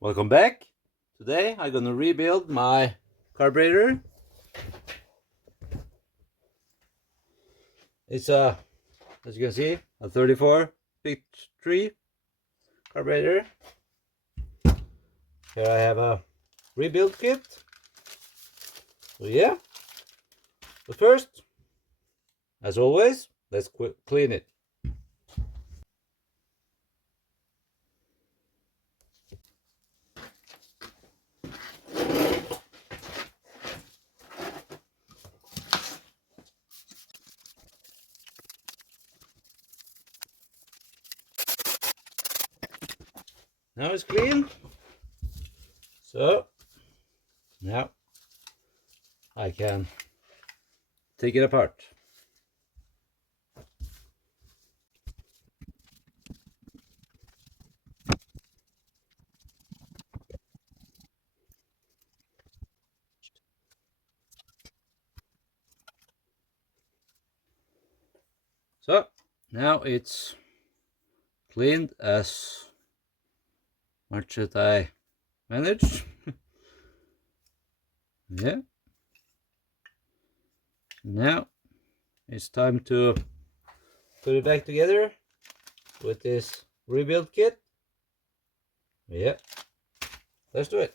Welcome back. Today I'm gonna rebuild my carburetor. It's as you can see, a 34 pict 3 carburetor. Here I have a rebuild kit. So yeah, but first, as always, let's clean it. Now it's clean. So now I can take it apart. So now it's cleaned as much as I managed. Yeah. Now it's time to put it back together with this rebuild kit. Yeah, let's do it.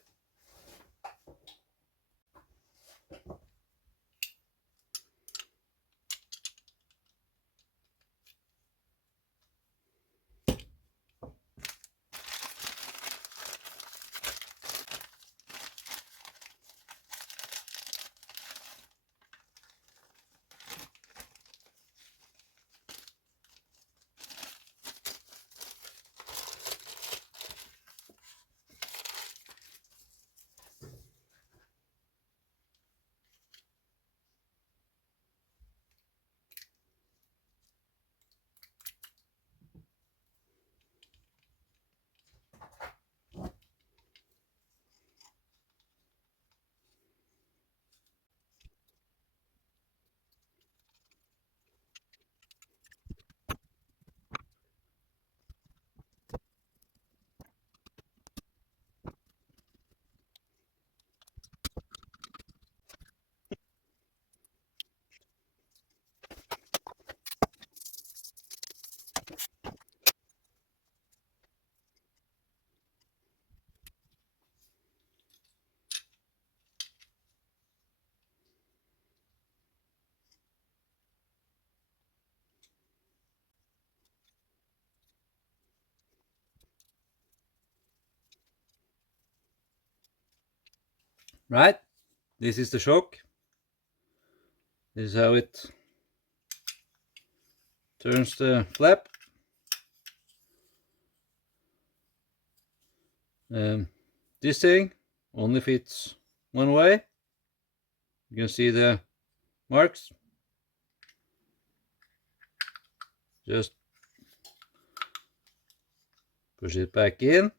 Right, this is the shock. This is how it turns the flap. This thing only fits one way. You can see the marks. Just push it back in,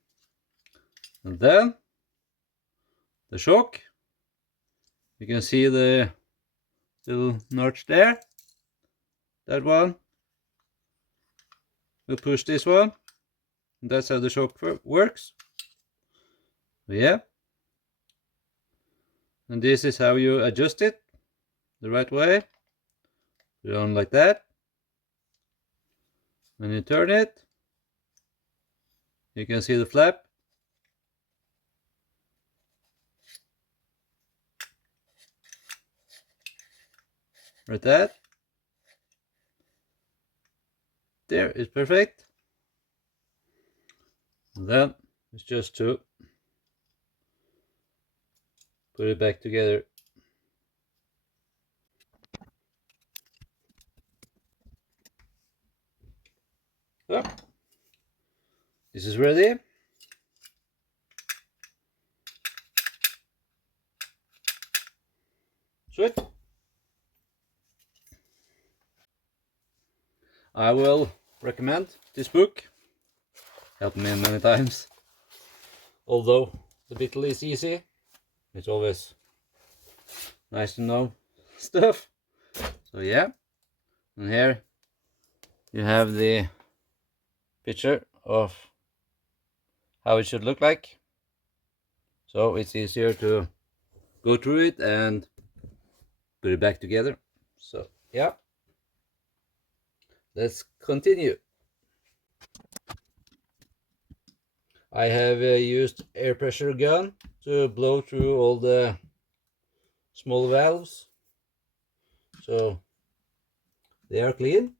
and then the shock. You can see the little notch there. That one will push this one. And that's how the shock works. Yeah. And this is how you adjust it the right way. Put it on like that. When you turn it, you can see the flap. Right that. There is perfect. And then it's just to put it back together. So, this is ready. Sweet. I will recommend this book. Helped me many times. Although the beetle is easy, it's always nice to know stuff. So yeah, and here you have the picture of how it should look like. so it's easier to go through it and put it back together. So yeah, let's continue. I have used air pressure gun to blow through all the small valves, so they are clean.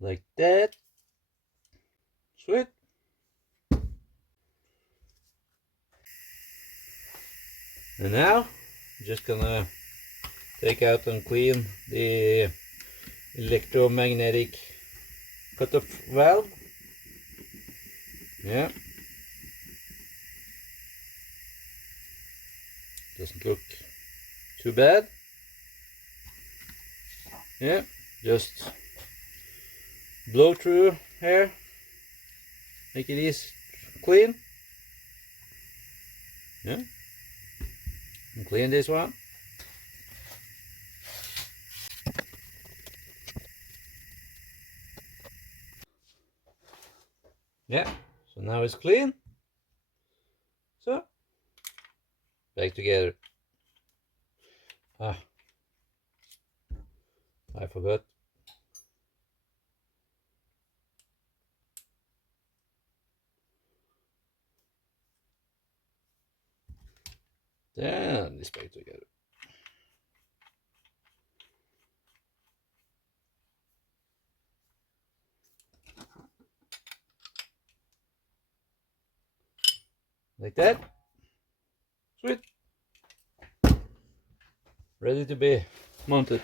Like that. Sweet. And now I'm just gonna take out and clean the electromagnetic cutoff valve. Yeah, doesn't look too bad. Yeah, just blow through here, make it easy clean. Yeah, and clean this one. Yeah, so now it's clean. So back together. Ah, I forgot. Then this back together. Like that. Sweet. Ready to be mounted.